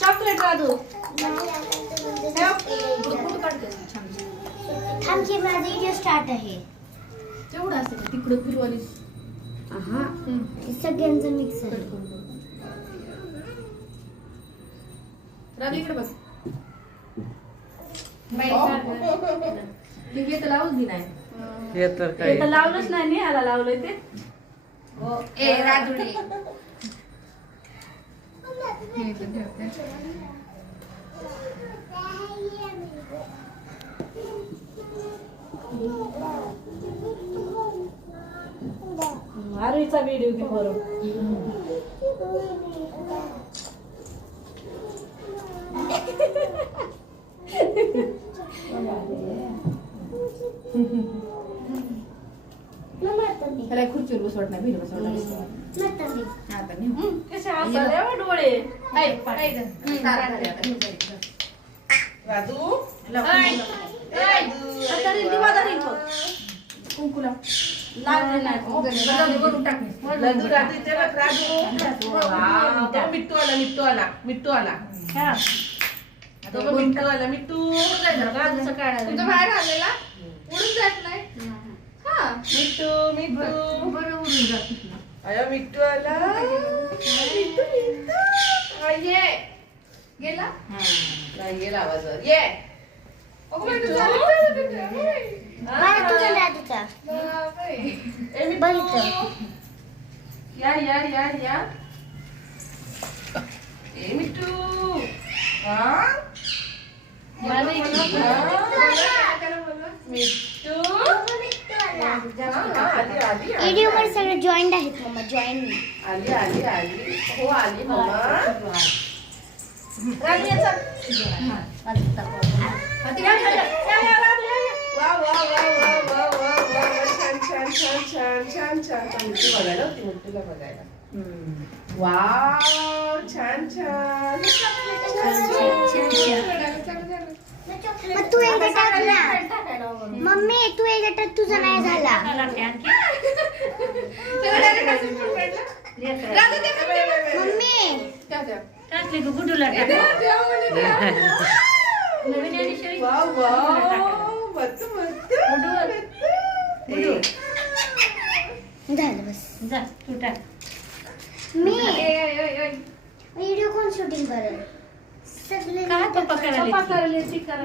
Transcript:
Chocolate Radhu थांबची माझा video start आहे. तेवढं असतं का तिकडं फिरवाली हा सगळ्यांचं मिक्स आहे. राधू इकडे बस. मी तर लावूच दे नाही. हे तर काय तर लावलंच नाही नेहाला लावलंय ते. हो ए राधुडे आरुईचा व्हिडिओ घे बरोबर. त्याला खुर्चीवर बसवत नाही भिड बसवत डोळे राजू कुंकुला लागून टाकणे. राजू राजू इथे बघ, राजू मिट्टू आला मिट्टू आला मिट्टू आला तो बघ, मिट्टू आला मिट्टू राजूचं काढायला तुमचा बाहेर आलेला उडून जात नाही. मिट्टू मिट्टू बरं उडून जात अयो मिट्टू आला मिट्टू मिट्टू ये गेला नाही गेला आवाजावर ये मला तुझा राजूचा बघितलं. या या या या ए मिट्टू हा मिट्टू आली व्हिडिओ वर सगळे जॉईंट आहेत मम्मा. जॉईंट आली आली आली हो आली मम्मा राजू याचा वा वा वा वा वा वा वा छान छान छान छान छान छान मिट्टू बघायला होती मिट्टूला बघायला वाव छान छान मग तू एक टाक ना मम्मी. तू एक टाक तुझा नाही झाला. मम्मी टाकले का गुडूला वाव वाव मस्त मस्त झालं बस. जा तू टाक. मी व्हिडिओ कोण शूटिंग करेल? सगळे काय पप्पा करायला